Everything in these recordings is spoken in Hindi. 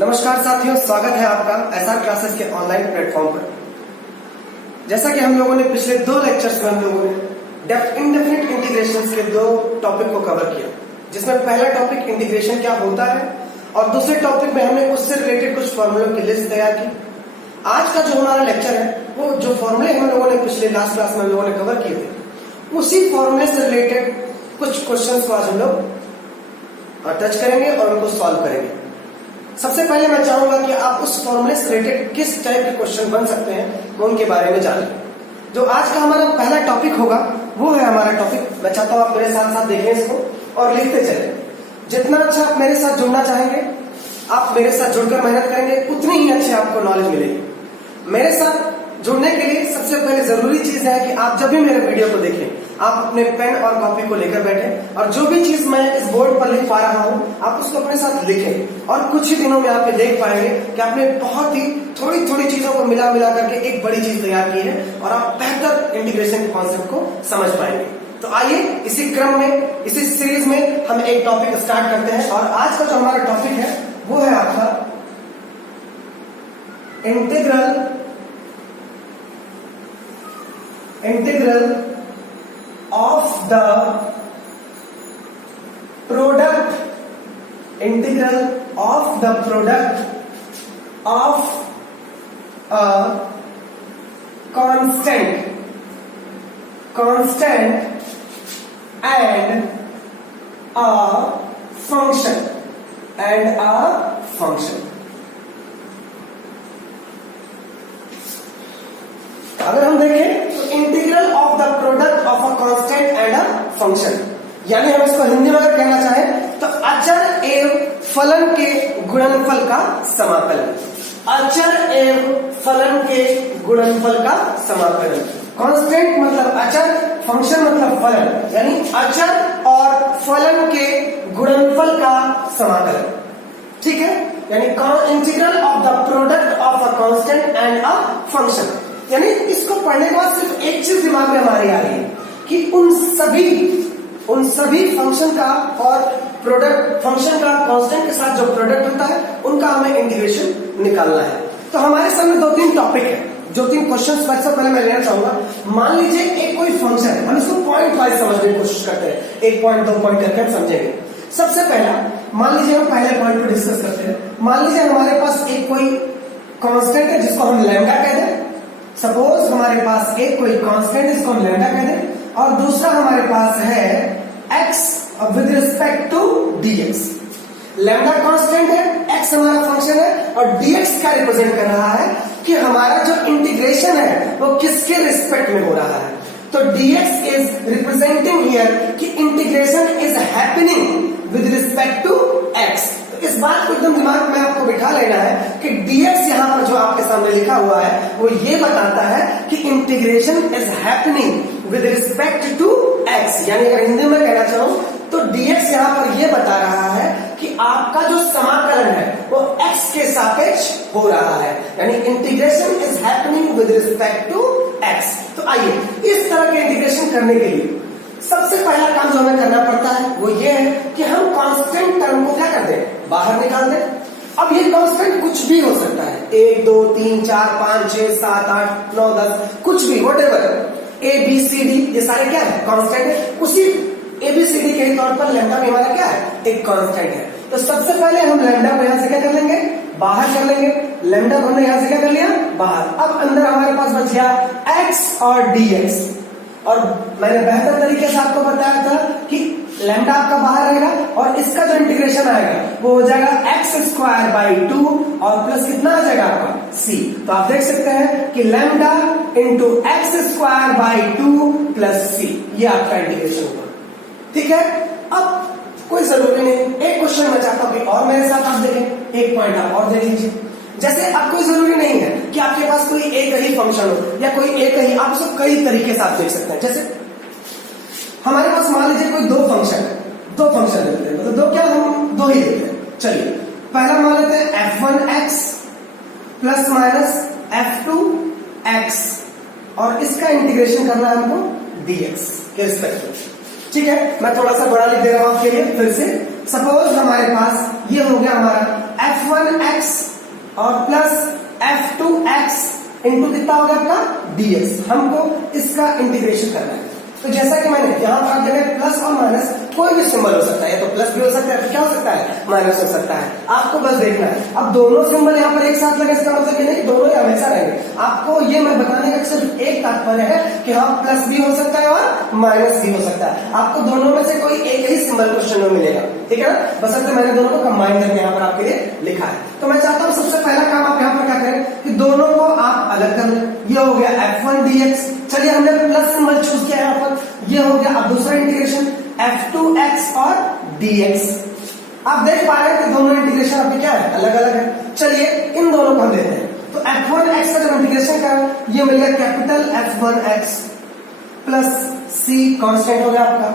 नमस्कार साथियों, स्वागत है आपका एसआर क्लासेस के ऑनलाइन प्लेटफॉर्म पर। जैसा कि हम लोगों ने पिछले 2 लेक्चर्स में हम लोगों ने इंडेफिनिट इंटीग्रेशन के 2 टॉपिक को कवर किया, जिसमें पहला टॉपिक इंटीग्रेशन क्या होता है और दूसरे टॉपिक में हमने उससे रिलेटेड कुछ फॉर्मूलों की लिस्ट तैयार की। आज का जो हमारा लेक्चर है वो जो फॉर्मूले हम लोगों ने पिछले लास्ट क्लास में हम लोगों ने कवर किए थे, उसी फॉर्मूले से रिलेटेड कुछ क्वेश्चंस को आज हम लोग टच करेंगे और उनको सॉल्व करेंगे। सबसे पहले मैं चाहूंगा कि आप उस फॉर्मूले से रिलेटेड किस टाइप के क्वेश्चन बन सकते हैं वो उनके बारे में जानें। जो आज का हमारा पहला टॉपिक होगा वो है हमारा टॉपिक, मैं चाहता हूं आप मेरे साथ साथ देखें इसको और लिखते चलें। जितना अच्छा आप मेरे साथ जुड़ना चाहेंगे, आप मेरे साथ जुड़कर मेहनत करेंगे, उतनी ही अच्छी आपको नॉलेज मिलेगी। मेरे साथ जुड़ने के लिए सबसे पहले जरूरी चीज है कि आप जब भी मेरे वीडियो को देखें, आप अपने पेन और कॉपी को लेकर बैठें और जो भी चीज मैं इस बोर्ड पर लिख पा रहा हूं आप उसको अपने साथ लिखें। और कुछ ही दिनों में आप ये देख पाएंगे कि आपने बहुत ही थोड़ी थोड़ी चीजों को मिला करके एक बड़ी चीज तैयार की है और आप बेहतर इंटीग्रेशन के कॉन्सेप्ट को समझ पाएंगे। तो आइए इसी क्रम में, इसी सीरीज में हम एक टॉपिक स्टार्ट करते हैं। और आज का जो हमारा टॉपिक है वो है आपका integral of the product of a constant and a function अगर हम देखें तो integral of the product of a constant and a function, यानी हम इसको हिंदी में अगर कहना चाहें तो अचर एवं फलन के गुणनफल का समाकलन। अचर एवं फलन के गुणनफल का समाकलन। कांस्टेंट मतलब अचर, फंक्शन मतलब फलन, यानी अचर और फलन के गुणनफल का समाकलन। ठीक है, यानी integral of the product of a constant and a function. यानी इसको पढ़ने के बाद सिर्फ एक चीज दिमाग में हमारी आ रही है कि उन सभी फंक्शन का और प्रोडक्ट, फंक्शन का कांस्टेंट के साथ जो प्रोडक्ट होता है उनका हमें इंटीग्रेशन निकालना है। तो हमारे सामने 2-3 टॉपिक है, 2-3 क्वेश्चन सबसे पहले मैं लेना चाहूंगा। मान लीजिए एक कोई फंक्शन है, हम इसको पॉइंट वाइज समझने की कोशिश करते हैं, 1 पॉइंट 2 पॉइंट करके हम समझेंगे। सबसे पहला मान लीजिए हम पहले पॉइंट को डिस्कस करते हैं। मान लीजिए हमारे पास एक कोई कांस्टेंट है जिसको हम लैम्डा कहते हैं। सपोज हमारे पास एक कोई कांस्टेंट है जिसको हम लैम्डा कहते हैं और दूसरा हमारे पास है x with respect to dx। Lambda constant है, x हमारा फंक्शन है और dx क्या रिप्रेजेंट कर रहा है कि हमारा जो इंटीग्रेशन है वो किसके रिस्पेक्ट में हो रहा है। तो dx इज रिप्रेजेंटिंग हियर कि integration is happening with respect to x। इस बात को एकदम दिमाग में आपको बिठा लेना है कि dx यहां पर जो आपके सामने लिखा हुआ है वो ये बताता है कि integration is happening with respect to x। यानी अगर हिंदी में कहना चाहूं तो dx यहां पर ये बता रहा है कि आपका जो समाकलन है वो x के सापेक्ष हो रहा है, यानी integration is happening with respect to x। तो आइए इस तरह के इंटीग्रेशन करने के लिए सबसे पहला काम जो हमें करना पड़ता है वो ये है कि हम कांस्टेंट टर्म को क्या कर दें, बाहर निकाल दें। अब ये कांस्टेंट कुछ भी हो सकता है, 1 2 3 4 5 6 7 8 9 10, कुछ भी, whatever. A B C D ये सारे क्या है, कांस्टेंट है। उसी ए बी सी डी के तौर पर लैम्डा भी हमारा क्या है, एक कांस्टेंट है। तो सबसे पहले हम लैम्डा को यहां से क्या कर लेंगे, बाहर कर लेंगे। लैम्डा को हमने यहां से क्या कर लिया, बाहर। अब अंदर हमारे पास बच गया x और dx। और मैंने बेहतर तरीके से आपको बताया था कि लैम्डा आपका बाहर रहेगा और इसका जो इंटीग्रेशन आएगा वो हो जाएगा x² 2 और प्लस कितना आ जाएगा आपका c। तो आप देख सकते हैं कि lambda into x² 2 plus c, ये आपका इंटीग्रेशन होगा। ठीक है, अब कोई जरूरी नहीं, एक क्वेश्चन मैं चाहता हूं कि और मेरे साथ आप देखें, एक पॉइंट आप और देख लीजिए। जैसे अब कोई जरूरी नहीं है कि आपके पास कोई एक ही फंक्शन हो या कोई एक ही, आप उसको कई तरीके से आप देख सकते हैं। जैसे हमारे पास मान लीजिए कोई 2 फंक्शन है, 2 फंक्शन लेते हैं, मतलब 2 क्या, हम 2 ही लेते हैं। चलिए पहला मान लेते हैं f1x प्लस माइनस f2x और इसका इंटीग्रेशन करना है हमको dx के रिस्पेक्ट में। ठीक है, मैं थोड़ा सा बड़ा लिख दे रहा हूं आपके लिए फिर से। सपोज हमारे पास ये हो गया हमारा f1x और प्लस f2x इंटू कितना हो गया आपका dx। हमको इसका इंटीग्रेशन करना है। तो जैसा कि मैंने यहाँ पर जगह प्लस और माइनस कोई भी सिंबल हो सकता है, तो प्लस भी हो सकता है, क्या हो सकता है, माइनस हो सकता है। आपको बस देखना है। अब दोनों सिंबल यहाँ पर एक साथ लगे इसका मतलब कि नहीं दोनों हमेशा रहेंगे। आपको ये मैं बताने का सिर्फ एक तात्पर्य है कि हाँ प्लस भी हो सकता है और माइनस भी हो सकता है। आपको दोनों में से कोई एक ही सिंबल क्वेश्चन में मिलेगा, ठीक है ना। बस मैंने दोनों को कंबाइन करके यहाँ पर आपके लिए लिखा है। तो मैं चाहता हूँ सबसे पहला काम आप यहाँ पर क्या करें कि दोनों को आप अलग कर लें। ये हो गया f1 dx, चलिए हमने प्लस सिंबल चूज किया यहाँ पर, ये हो गया। अब दूसरा इंटीग्रेशन f2x और dx। आप देख पा रहे हैं कि दोनों इंटीग्रेशन आपके क्या है, अलग अलग है। चलिए इन दोनों को हम लेते हैं। तो f1x का जब इंटीग्रेशन करें ये मिल गया capital f1x plus c constant हो गया आपका।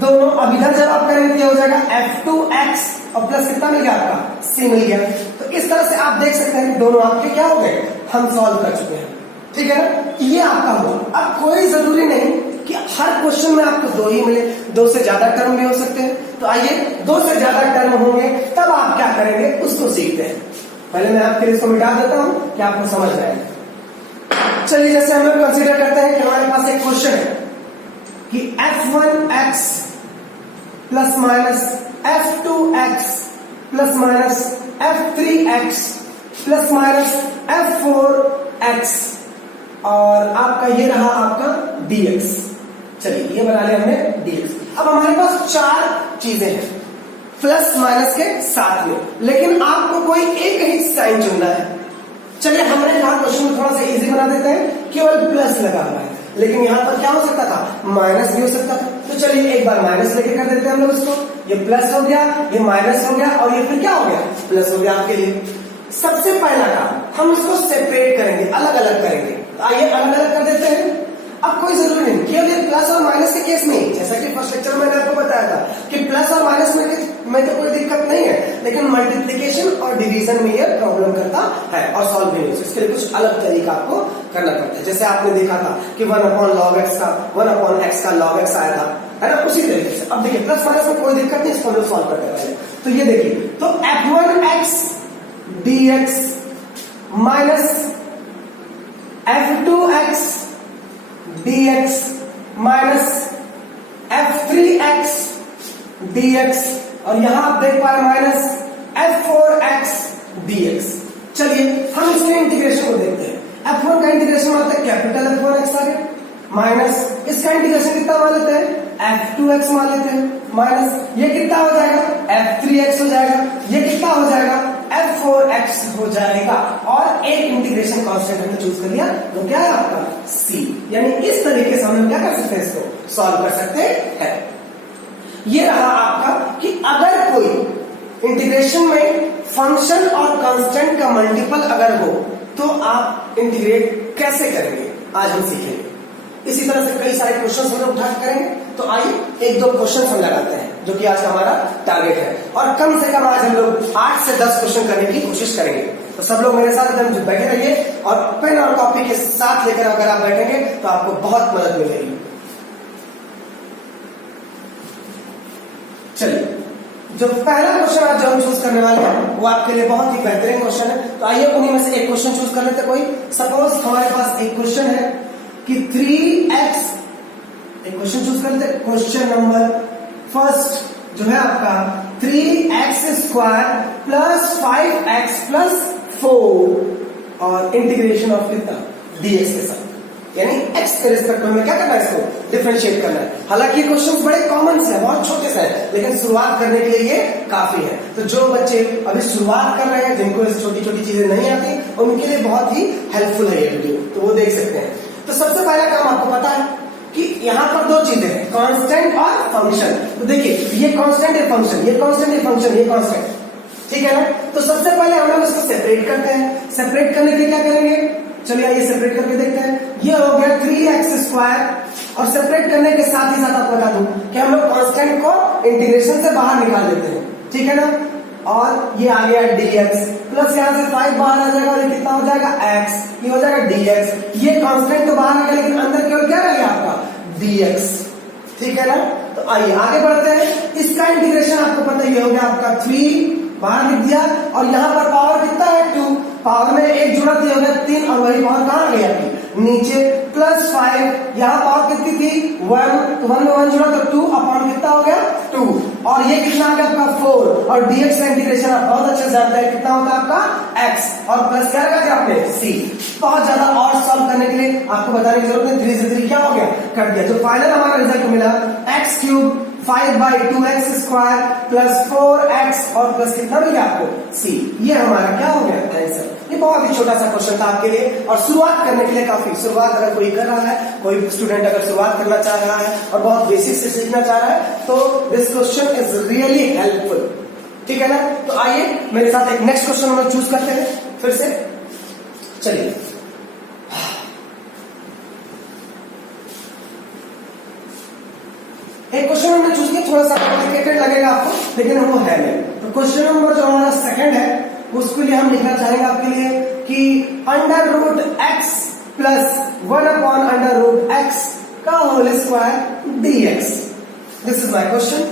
दोनों अब इधर जब आप करेंगे ये हो जाएगा f2x और प्लस कितना मिल गया आपका c मिल गया। तो इस तरह से आप देख सकते हैं कि दोनों आपके क्या हो गए, हम सॉल्व कर चुके हैं, ठीक है ना। ये आपका हुआ। अब कोई जरूरी नहीं कि हर क्वेश्चन में आपको दो ही मिले, दो से ज्यादा टर्म भी हो सकते हैं। तो आइए दो से ज्यादा टर्म होंगे तब आप क्या करेंगे उसको सीखते हैं। पहले मैं आपके लिए इसको मिटा देता हूं कि आपको समझ आएगा। चलिए जैसे हम लोग कंसीडर करते हैं कि हमारे पास एक क्वेश्चन है कि f1x plus minus f2x plus minus f3x plus minus f4x और आपका ये रहा आपका dx। चलिए ये बना लिया हमने dx। अब हमारे पास चार चीजें हैं प्लस माइनस के साथ में, लेकिन आपको कोई एक ही साइन चुनना है। चलिए हमने कहा क्वेश्चन थोड़ा सा इजी बना देते हैं, केवल प्लस लगा हुआ है, लेकिन यहाँ पर क्या हो सकता था, माइनस भी हो सकता था। तो चलिए एक बार माइनस लेके कर देते हैं हम लोग इसको। ये प्लस हो गया, ये माइनस हो गया और ये फिर क्या हो गया, प्लस हो गया आपके लिए। सबसे पहला काम हम इसको सेपरेट करेंगे, अलग अलग करेंगे। आइए अलग अलग कर देते हैं। अब कोई जरूरी नहीं केवल ये प्लस और माइनस के केस में, जैसा कि फर्स्ट लेक्चर में मैंने आपको बताया था कि प्लस और माइनस में तो कोई दिक्कत नहीं है, लेकिन मल्टीप्लिकेशन और डिवीजन में ये प्रॉब्लम करता है और सॉल्व भी नहीं। इसके लिए कुछ अलग तरीका आपको करना पड़ता है। जैसे आपने देखा था कि 1/log x का 1/x का log x आया था, है ना, उसी तरीके से। अब देखिए प्लस माइनस में कोई दिक्कत नहीं, इसको हम लोग सॉल्व करते हैं पहले। तो ये देखिए, तो f1x dx minus f2x dx minus f3x dx और यहां आप देख पा रहे माइनस f4x dx। चलिए हम इसके इंटीग्रेशन को देखते हैं। f1 का इंटीग्रेशन होता है कैपिटल f1x आगे माइनस इसका इंटीग्रेशन कितना मान लेते हैं, f2x मान लेते हैं माइनस ये कितना हो जाएगा, f3x हो जाएगा, ये कितना हो जाएगा, f4x हो जाएगा। और एक इंटीग्रेशन कांस्टेंट हमने चूज कर लिया, वो क्या है आपका c। यानी इस तरीके से हम क्या कर सकते हैं, इसको सॉल्व कर सकते हैं। ये रहा आपका कि अगर कोई इंटीग्रेशन में फंक्शन और कांस्टेंट का मल्टीपल अगर हो तो आप इंटीग्रेट कैसे करेंगे, आज हम सीखेंगे। इसी तरह से कई सारे क्वेश्चन हम लोग उठा करेंगे। तो आइए एक दो क्वेश्चन हम लगाते हैं जो कि आज का हमारा टारगेट है, और कम से कम आज हम लोग 8 से 10 क्वेश्चन करने की कोशिश करेंगे। तो सब लोग मेरे साथ एकदम बैठे रहिए और पेन और कॉपी के साथ लेकर अगर आप बैठेंगे तो आपको बहुत मदद मिलेगी। चलिए जो पहला क्वेश्चन आज जो हम चूज करने वाले हैं वो आपके लिए बहुत ही बेहतरीन क्वेश्चन है। तो आइए उन्हीं में से एक क्वेश्चन चूज कर लेते। कोई सपोज हमारे पास एक क्वेश्चन है कि 3x, एक क्वेश्चन चूज कर लेते। क्वेश्चन नंबर फर्स्ट जो है आपका 3x square plus 5x plus 4 और इंटीग्रेशन ऑफ कितना, dx के साथ, यानी x के रिस्पेक्ट में क्या करना है, इसको डिफरेंशिएट करना है। हालांकि ये क्वेश्चन बड़े कॉमन से है, बहुत छोटे से है, लेकिन शुरुआत करने के लिए ये काफी है। तो जो बच्चे अभी शुरुआत कर रहे हैं, जिनको इस छोटी छोटी चीजें नहीं आती, उनके लिए बहुत ही हेल्पफुल है ये वीडियो, तो वो देख सकते हैं। तो सबसे पहला काम आपको पता है कि यहाँ पर दो चीजें हैं, कांस्टेंट और फंक्शन। तो देखिए ये कांस्टेंट है, फंक्शन, ये कांस्टेंट है, फंक्शन, ये कांस्टेंट, ठीक है ना। तो सबसे पहले हम लोग इसको सेपरेट करते हैं। सेपरेट करने के लिए क्या करेंगे, चलिए आइए सेपरेट करके देखते हैं। ये हो गया 3x स्क्वायर और सेपरेट करने के साथ ही साथ आपको बता दूं कि हम लोग कांस्टेंट को इंटीग्रेशन से बाहर निकाल देते हैं, ठीक है ना। और ये आ गया dx प्लस यहाँ से 5 बाहर आ जाएगा और ये कितना हो जाएगा x, ये हो जाएगा dx। ये कांस्टेंट तो बाहर आ गया, लेकिन अंदर केवल क्या रह गया आपका dx, ठीक है ना। तो आइए आगे बढ़ते हैं। इसका इंटीग्रेशन आपको पता ही हो गया, आपका 3 बाहर लिख दिया और यहाँ पर पावर कितना है 2, पावर में एक जुड़ा तो हो गया 3 और वही पावर कहाँ गई आपकी नीचे, प्लस 5 यहाँ पावर कितनी थी 1, तो 1 में 1 जुड़ा तो 2 अपॉन कितना हो गया 2, और ये कितना आ गया आपका 4, और dx का इंटीग्रेशन आप बहुत अच्छे से जानते हैं कितना होता है आपका x, और प्लस क्या रखा आपने c। बहुत ज्यादा और सॉल्व करने के लिए आपको बताने की जरूरत नहीं, 3 से 3 क्या हो गया कट गया, तो फाइनल हमारा रिजल्ट मिला x cube 5/2x square plus 4x और प्लस कितना मिल गया आपको c। ये हमारा क्या हो गया आंसर। ये बहुत ही छोटा सा क्वेश्चन था आपके लिए और शुरुआत करने के लिए काफी, शुरुआत अगर कोई कर रहा है, कोई स्टूडेंट अगर शुरुआत करना चाह रहा है और बहुत बेसिक से सीखना चाह रहा है तो this question is really helpful, ठीक है ना। तो आइए मेरे साथ एक नेक्स्ट क्वेश्चन हम लोग चूज करते हैं फिर से, चलिए। एक क्वेश्चन हमने चूज किया, थोड़ा सा कॉम्प्लिकेटेड लगेगा आपको लेकिन वो है नहीं। तो क्वेश्चन नंबर जो हमारा सेकंड है उसके लिए हम लिखना चाहेंगे आपके लिए कि under root x plus 1/√x का whole square dx। This is my question.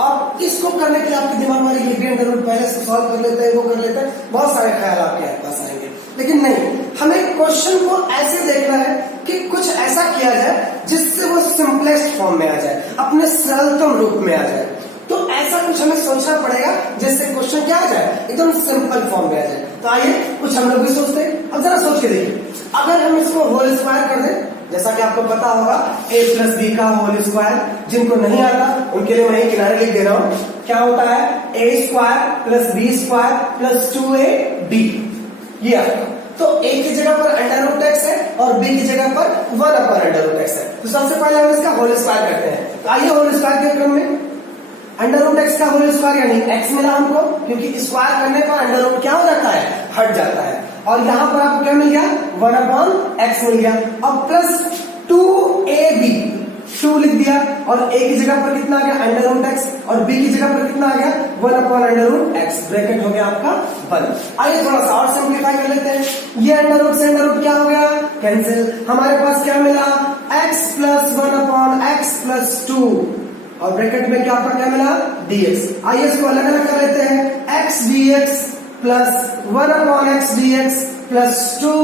अब इसको करने के लिए आपके दिमाग में ये भी अंडर रूट पहले से सॉल्व कर लेते हैं, वो कर लेते हैं, बहुत सारे ख्याल आपके पास आएंगे, लेकिन नहीं, हमें क्वेश्चन को ऐसे देखना है कि कुछ ऐसा किया जाए जिससे वो सिंपलेस्ट फॉर्म में आ जाए, अपने सरलतम रूप में आ जाए। तो ऐसा कुछ हमें सोचना पड़ेगा जिससे क्वेश्चन क्या आ जाए एकदम सिंपल फॉर्म में आ जाए। तो आइए कुछ हम लोग भी सोचते हैं। अब जरा सोच के देखिए, अगर हम इसको होल स्क्वायर कर दें, जैसा कि आपको पता होगा a प्लस बी का होल स्क्वायर, जिनको नहीं आता उनके लिए मैं ये किनारे लिख दे रहा हूं, क्या होता है a square plus b square प्लस 2ab। ये आपका तो a की जगह पर अंडर√x है और b की जगह पर 1/√x है। तो सबसे पहले हम इसका होल स्क्वायर करते हैं। तो आइए होल स्क्वायर के क्रम में अंडर√x का होल स्क्वायर यानी x मिला हमको, क्योंकि स्क्वायर करने पर अंडर रूट क्या हो जाता है हट जाता है, और यहां पर आपको क्या मिल गया 1/x मिल गया। अब प्लस 2ab 2 लिख दिया और a की जगह पर कितना आ गया अंडर√x और b की जगह पर कितना आ गया 1/√x, ब्रैकेट हो गया आपका बंद। आइए थोड़ा सा और सिंप्लीफाई कर लेते हैं। ये अंडर रूट से अंडर रूट क्या हो गया कैंसिल, हमारे पास क्या मिला x प्लस 1/x प्लस 2 और ब्रैकेट में क्या आपका क्या मिला dx। आइए इसको अलग अलग कर लेते हैं, x dx plus 1/x dx plus 2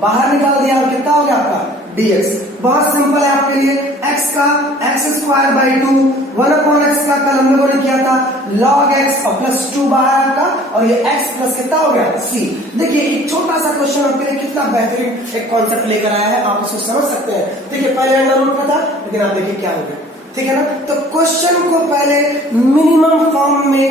बाहर निकाल दिया और कितना हो गया आपका dx। बहुत सिंपल है आपके लिए, x का x²/2 1/x का कल हम लोगों ने किया था log x और प्लस 2 बाहर आपका, और ये x प्लस कितना हो गया c। देखिए एक छोटा सा क्वेश्चन आपके लिए कितना बेहतरीन एक कॉन्सेप्ट लेकर आया है, आप इसको समझ सकते हैं। देखिए पहले अंडर रूट में था लेकिन आप देखिए क्या हो गया, ठीक है ना। तो क्वेश्चन को पहले मिनिमम फॉर्म में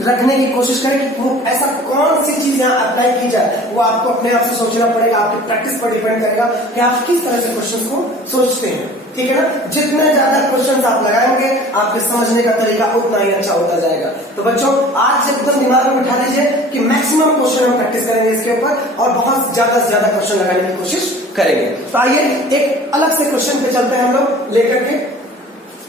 रखने की कोशिश करें कि वो ऐसा कौन सी चीज यहाँ अप्लाई की जाए, वो आपको अपने आप से सोचना पड़ेगा, आपकी प्रैक्टिस पर डिपेंड करेगा कि आप किस तरह से क्वेश्चन को सोचते हैं, ठीक है ना। जितने ज्यादा क्वेश्चन आप लगाएंगे आपके समझने का तरीका उतना ही अच्छा होता जाएगा। तो बच्चों आज से एकदम दिमाग में बिठा लीजिए कि मैक्सिमम क्वेश्चन हम प्रैक्टिस करेंगे इसके ऊपर और बहुत ज्यादा से ज्यादा क्वेश्चन लगाने की कोशिश करेंगे। तो आइए एक अलग से क्वेश्चन पे चलते हैं हम लोग लेकर के,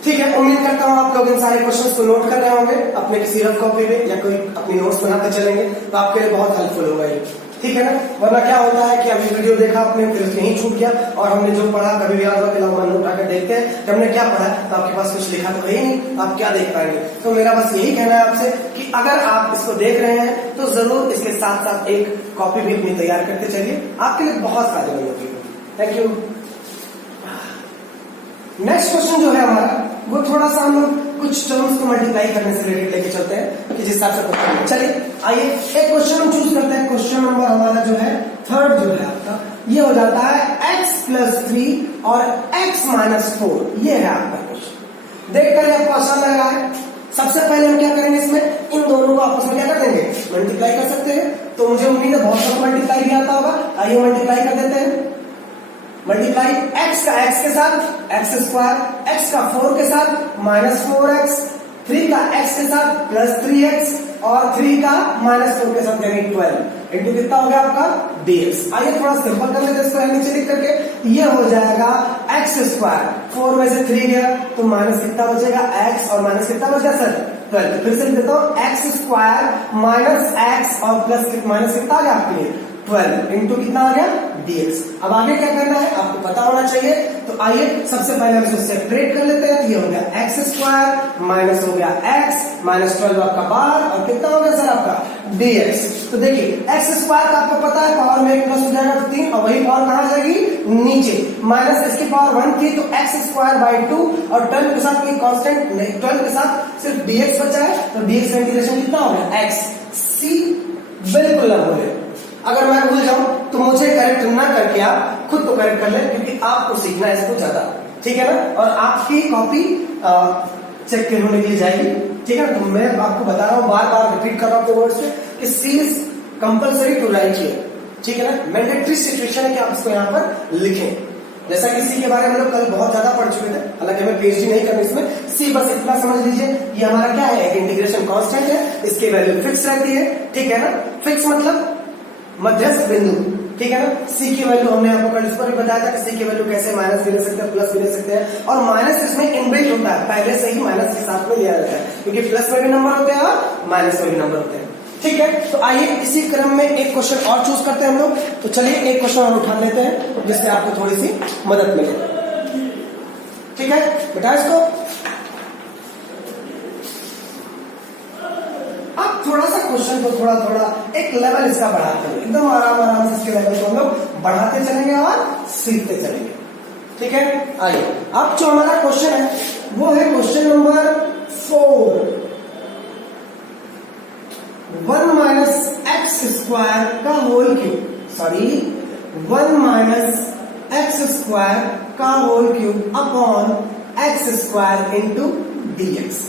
ठीक है। उम्मीद करता हूँ आप लोग इन सारे क्वेश्चंस को नोट कर रहे होंगे अपने किसी रफ कॉपी में या कोई अपनी नोट्स बनाते चलेंगे तो आपके लिए बहुत हेल्पफुल होगा ये, ठीक है ना। वरना क्या होता है कि अभी वीडियो देखा आपने फिर यहीं छूट गया और हमने जो पढ़ा कभी भी याद रखा मन उठाकर देखते हैं कि हमने क्या पढ़ा तो आपके पास कुछ लिखा तो है ही नहीं, तो आप क्या देख पाएंगे। तो मेरा बस यही कहना है आपसे कि अगर आप इसको देख रहे हैं तो जरूर इसके साथ साथ एक कॉपी भी अपनी तैयार करते चलिए, आपके लिए बहुत फायदेमंद होगी। Thank you. नेक्स्ट क्वेश्चन जो है हमारा वो थोड़ा सा हम लोग कुछ टर्म्स को मल्टीप्लाई करने से रिलेटेड लेके चलते हैं कि जिस हिसाब से क्वेश्चन, चलिए आइए एक क्वेश्चन हम चूज करते हैं। क्वेश्चन नंबर हमारा जो है थर्ड जो है आपका ये हो जाता है x प्लस 3 और x माइनस 4। ये है आपका क्वेश्चन, देखकर आपको आसान लग रहा है। सबसे पहले हम क्या करेंगे, इसमें इन दोनों को आपस में क्या कर देंगे मल्टीप्लाई कर सकते हैं। तो मुझे उम्मीद है बहुत सारा मल्टीप्लाई भी आता होगा, आइए मल्टीप्लाई कर देते हैं। मल्टीप्लाई x का x के साथ x², x का 4 के साथ माइनस 4x, 3 का x के साथ प्लस 3x और 3 का माइनस 4 के साथ यानी 12 इंटू कितना हो गया आपका dx। आइए थोड़ा सिंपल कर लेते हैं इसको नीचे लिख करके, ये हो जाएगा x², 4 में से 3 गया तो माइनस कितना बचेगा x और माइनस कितना बचा सर 12। फिर से लिख देता हूँ x² माइनस x और प्लस माइनस कितना आ गया आपके लिए 12 इंटू कितना आ गया dx। अब आगे क्या करना है आपको पता होना चाहिए, तो आइए सबसे पहले हम इसे सेपरेट कर लेते हैं। ये हो गया एक्स स्क्वायर माइनस हो गया एक्स माइनस 12 आपका बार और कितना हो गया सर आपका dx। तो देखिए एक्स स्क्वायर का आपको पता है पावर में 1 प्लस हो जाएगा तो 3 और वही पावर कहां जाएगी नीचे, माइनस इसकी पावर 1 थी तो एक्स स्क्वायर बाई 2 और 12 के साथ कोई कांस्टेंट नहीं, 12 के साथ सिर्फ dx बचा है तो dx का इंटीग्रेशन कितना हो गया x। c बिल्कुल ना भूले, अगर मैं भूल जाऊं तो मुझे करेक्ट ना करके आप खुद को करेक्ट कर ले, क्योंकि आपको सीखना है इसको ज्यादा, ठीक है ना। और आपकी कॉपी चेक होने के लिए जाएगी, ठीक है। तो मैं आपको बता रहा हूं, बार बार रिपीट कर रहा हूं आपको वर्ड्स पे कि C is compulsory to write here, ठीक है ना। मैंडेटरी सिचुएशन है कि आप इसको यहाँ पर लिखें। जैसा कि सी के बारे में हम लोग कल बहुत ज्यादा पढ़ चुके थे, हालांकि हमें पीएचडी नहीं करनी इसमें। सी बस इतना समझ लीजिए ये हमारा क्या है, एक इंटीग्रेशन कांस्टेंट है, इसकी वैल्यू फिक्स रहती है, ठीक है ना। फिक्स मतलब मध्यस्थ बिंदु, ठीक है ना। सी की वैल्यू हमने आपको कल इस पर भी बताया था कि सी की वैल्यू कैसे माइनस भी ले सकते हैं प्लस भी ले सकते हैं, और माइनस इसमें इनबिल्ट होता है, पहले से ही माइनस के साथ में लिया जाता है, क्योंकि प्लस में भी नंबर होते हैं और माइनस में भी नंबर होते हैं, ठीक है। तो आइए इसी क्रम में एक क्वेश्चन और चूज करते हैं हम लोग। तो चलिए एक क्वेश्चन और उठा लेते हैं जिससे आपको थोड़ी सी मदद मिले, ठीक है बेटा। इसको आप थोड़ा सा क्वेश्चन को थोड़ा थोड़ा एक लेवल इसका बढ़ाते हैं, एकदम आराम आराम से इसके लेवल को हम लोग बढ़ाते चलेंगे और सीखते चलेंगे, ठीक है। आइए अब जो हमारा क्वेश्चन है वो है question number 4। 1 minus x square का whole cube, sorry 1 minus x square का whole cube upon x square into dx।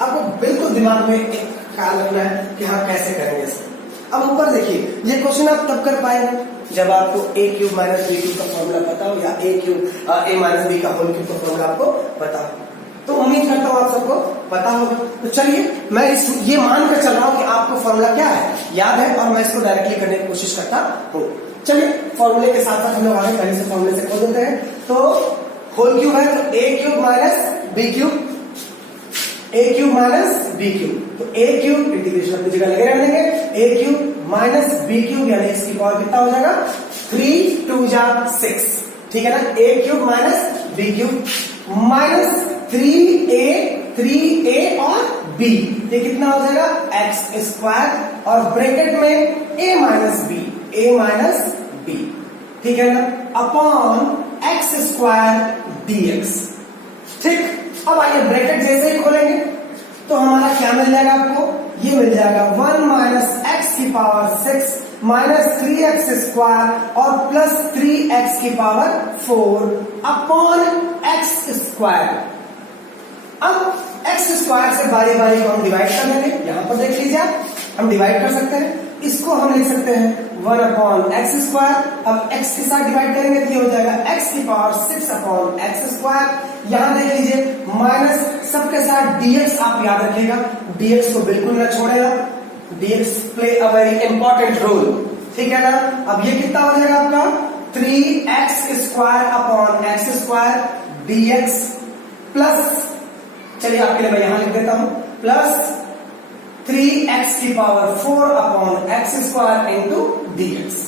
आपको बिल्कुल दिमाग में एक ख्याल रखना है कि हाँ कैसे करेंगे इसको। अब ऊपर देखिए, ये क्वेश्चन आप तब कर पाएंगे जब आपको a cube minus b cube का फॉर्मूला पता हो, या a माइनस b का होल क्यूब का फॉर्मूला आपको पता हो। तो उम्मीद करता हूं आप सबको पता होगा। तो चलिए मैं ये मान कर चल रहा हूं कि आपको फॉर्मूला क्या है याद है, और मैं इसको डायरेक्टली करने की कोशिश करता हूं। चलिए फॉर्मूले के साथ साथ हम लोग आगे पहले से फॉर्मूले से खोल देते हैं। तो होल क्यूब है तो a cube minus b cube, a cube minus b cube, तो a क्यूब इंटीग्रेशन अपनी जगह लगे रहने देंगे, a cube minus b cube यानी इसकी पावर कितना हो जाएगा 3 2 जा 6, ठीक है ना। a cube minus b cube minus 3a और b, ये कितना हो जाएगा एक्स स्क्वायर और ब्रैकेट में a माइनस b, ठीक है ना, अपॉन एक्स स्क्वायर dx, ठीक। अब आइए ब्रैकेट जैसे ही खोलेंगे तो हमारा क्या मिल जाएगा आपको, ये मिल जाएगा 1 माइनस एक्स की पावर 6 माइनस 3x स्क्वायर और प्लस 3x की पावर 4 अपॉन एक्स स्क्वायर। अब एक्स स्क्वायर से बारी बारी को हम डिवाइड कर लेंगे, यहां पर देख लीजिए आप, हम डिवाइड कर सकते हैं, इसको हम लिख सकते हैं 1 अपॉन एक्स स्क्वायर। अब x के साथ डिवाइड करेंगे तो ये हो जाएगा x की पावर 6 अपॉन एक्स स्क्वायर। यहां देख लीजिए माइनस सबके साथ dx आप याद रखिएगा, dx को बिल्कुल न छोड़ेगा, dx play a very important role, ठीक है ना। अब ये कितना हो जाएगा आपका 3x square upon x square dx plus, चलिए आपके लिए मैं यहां लिख देता हूं, प्लस 3x की power 4 upon x square into dx,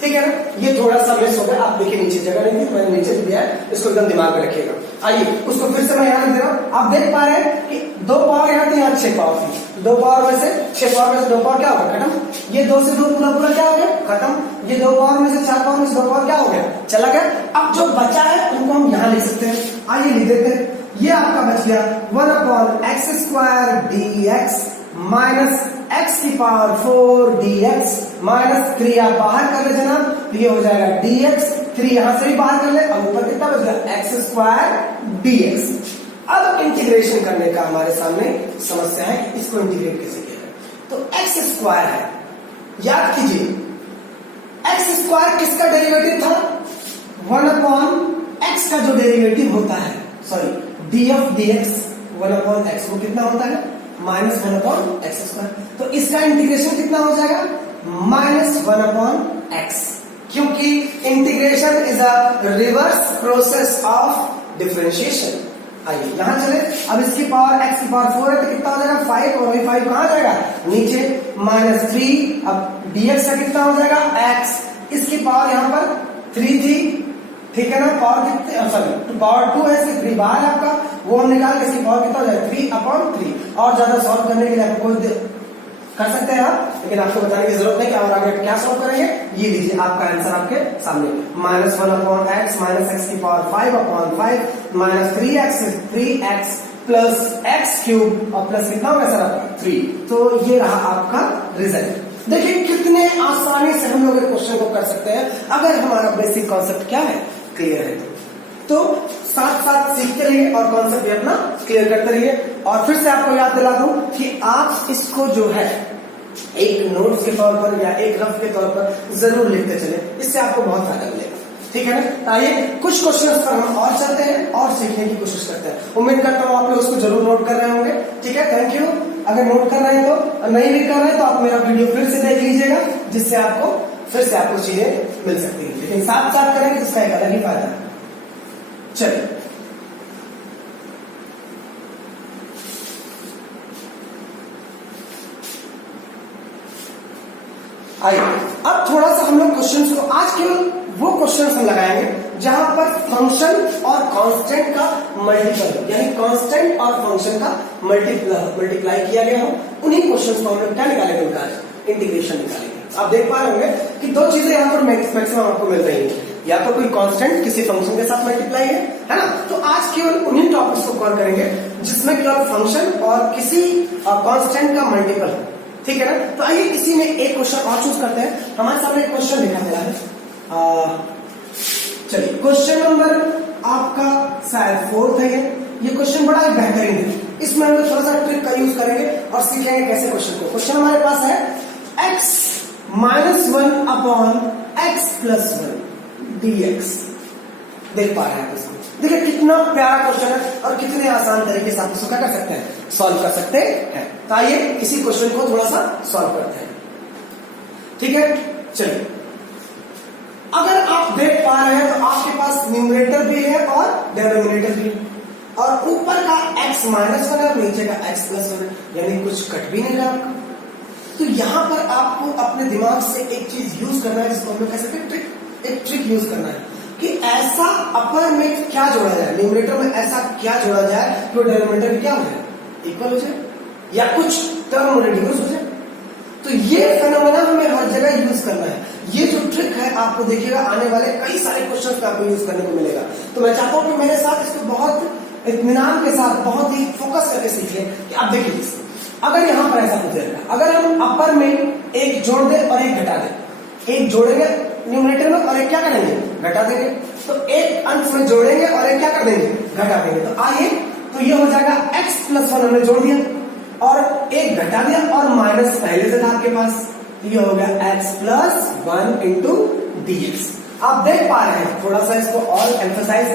ठीक है ना। ये थोड़ा सा मिस हो गया, आप देखिए नीचे जगह नहीं थी, मैंने नीचे दिया है, इसको एकदम दिमाग में रखिएगा। आइए उसको फिर से मैं यहां लिख दे रहा हूं, आप देख पा रहे हैं कि 2 पावर यहां थी, यहाँ 6 पावर थी, 2 पावर में से 6 पावर में से 2 पावर क्या हो गया खत्म, ये 2 से 2 पूरा पूरा क्या हो गया खत्म, ये 2 पावर में से 4 पावर में से 2 पावर क्या हो गया चला गया। अब जो बचा है उनको हम यहां लिख सकते हैं, आइए लिख देते हैं, ये आपका बच गया 1 upon x square dx minus x की पावर 4 dx माइनस 3 आप बाहर कर ले जनाब, तो ये हो जाएगा dx, 3 यहां से भी बाहर कर ले, अब ऊपर कितना बच गया एक्स स्क्वायर dx। अब इंटीग्रेशन करने का हमारे सामने समस्या है कि इसको इंटीग्रेट कैसे किया जाए। तो एक्स स्क्वायर है, याद कीजिए एक्स स्क्वायर किसका डेरिवेटिव था 1 अपॉन एक्स का जो डेरिवेटिव होता है, sorry df dx 1 upon x वो कितना होता है माइनस 1 अपॉन एक्स स्क्वायर। तो इसका इंटीग्रेशन कितना हो जाएगा माइनस 1 अपॉन एक्स, क्योंकि integration is a reverse process of differentiation. आइए यहां चले, अब इसकी पावर एक्स की पावर 4 है तो कितना हो जाएगा 5, और ये 5 कहां जाएगा नीचे, माइनस 3, अब dx का कितना हो जाएगा x इसकी पावर यहाँ पर 3 थी, ठीक है ना, पावर कितने, सॉरी पावर 2 है, इसकी 3 बाहर है आपका, वो हम निकाल के इसकी पावर कितना हो जाए 3/3। और ज्यादा सॉल्व करने के लिए आपको कर सकते हैं आप, लेकिन आपको बताने की जरूरत नहीं कि और आगे क्या सॉल्व करेंगे। ये लीजिए आपका आंसर आपके सामने, -1/x माइनस x की power 5/5 minus 3x plus x³ और प्लस कितना होगा सर आपका 3। तो ये रहा आपका रिजल्ट। देखिए कितने आसानी से हम लोग इस क्वेश्चन को कर सकते हैं अगर हमारा बेसिक कॉन्सेप्ट क्या है, क्लियर है। तो साथ साथ सीखते रहिए और कॉन्सेप्ट भी अपना क्लियर करते रहिए। और फिर से आपको याद दिला दूं कि आप इसको जो है एक नोट्स के तौर पर या एक रफ के तौर पर जरूर लिखते चले, इससे आपको बहुत फायदा मिलेगा, ठीक है ना। आइए कुछ क्वेश्चंस पर हम और चलते हैं और सीखने की कोशिश करते हैं। उम्मीद करता हूँ आप लोग उसको जरूर नोट कर रहे होंगे, ठीक है, थैंक यू। अगर नोट कर रहे हैं तो, नहीं भी कर रहे हैं तो आप मेरा वीडियो फिर से देख लीजिएगा, जिससे आपको फिर से आपको चीजें मिल सकती है, लेकिन साथ साथ करेंगे तो इसका एक अलग ही फायदा है। चलिए आइए अब थोड़ा सा हम लोग क्वेश्चंस को, आज केवल वो क्वेश्चंस हम लगाएंगे जहां पर फंक्शन और कांस्टेंट का मल्टीपल, यानी कांस्टेंट और फंक्शन का मल्टीप्लाई किया गया हो, उन्हीं क्वेश्चंस को हम लोग क्या निकालेंगे, उनका इंटीग्रेशन निकालेंगे। आप देख पा रहे होंगे कि दो चीजें यहाँ पर मैक्सिमम आपको मिल रही है, या तो कोई कांस्टेंट किसी फंक्शन के साथ मल्टीप्लाई है ना। तो आज केवल उन्हीं टॉपिक्स को कवर करेंगे जिसमें कि आप फंक्शन और किसी कांस्टेंट का मल्टीपल, ठीक है ना। तो आइए इसी में एक क्वेश्चन और चूज करते हैं। हमारे सामने एक क्वेश्चन लिखा गया है, चलिए क्वेश्चन नंबर आपका शायद 4 है। ये क्वेश्चन बड़ा ही बेहतरीन है, इसमें हम लोग थोड़ा सा ट्रिक का यूज करेंगे और सीखेंगे कैसे क्वेश्चन को। क्वेश्चन हमारे पास है x -1/x + 1 dx। देख पा रहे हैं आप इसको, देखिए कितना प्यारा क्वेश्चन है और कितने आसान तरीके से आप इसको क्या कर सकते हैं, सॉल्व कर सकते हैं। तो आइए इसी क्वेश्चन को थोड़ा सा सॉल्व करते हैं, ठीक है। चलिए अगर आप देख पा रहे हैं तो आपके पास न्यूमरेटर भी है और डिनोमिनेटर भी है, और ऊपर का x -1 है, नीचे का x + 1 है, यानी कुछ कट भी नहीं रहा आपका। तो यहां पर आपको अपने दिमाग से एक चीज यूज करना है, जिसको हम लोग कह सकते हैं एक ट्रिक यूज करना है कि ऐसा अपर में क्या जोड़ा जाए, न्यूमरेटर में ऐसा क्या जोड़ा जाए कि डिनोमिनेटर क्या हो जाए, इक्वल हो जाए, या कुछ टर्म रिड्यूस हो जाए। तो ये फेनोमेना हमें हर जगह यूज करना है। ये जो ट्रिक है आपको देखिएगा आने वाले कई सारे क्वेश्चन पे आपको यूज करने को मिलेगा। तो मैं चाहता हूं कि मेरे साथ इसको बहुत इत्मीनान के साथ, बहुत ही फोकस करके सीखिए कि आप देखिए अगर यहां पर ऐसा पूछेगा, अगर हम अपर में एक जोड़ दें और एक घटा दें, एक जोड़ेंगे न्यूमरेटर में और एक क्या करेंगे, घटा देंगे, तो एक अंश में जोड़ेंगे और एक क्या कर देंगे, घटा देंगे। तो आइए, तो ये हो जाएगा x + 1 हमने जोड़ दिया और एक घटा दिया और माइनस पहले से था आपके पास, ये हो गया x + 1 × dx। आप देख पा रहे हैं, थोड़ा सा इसको और एम्फसाइज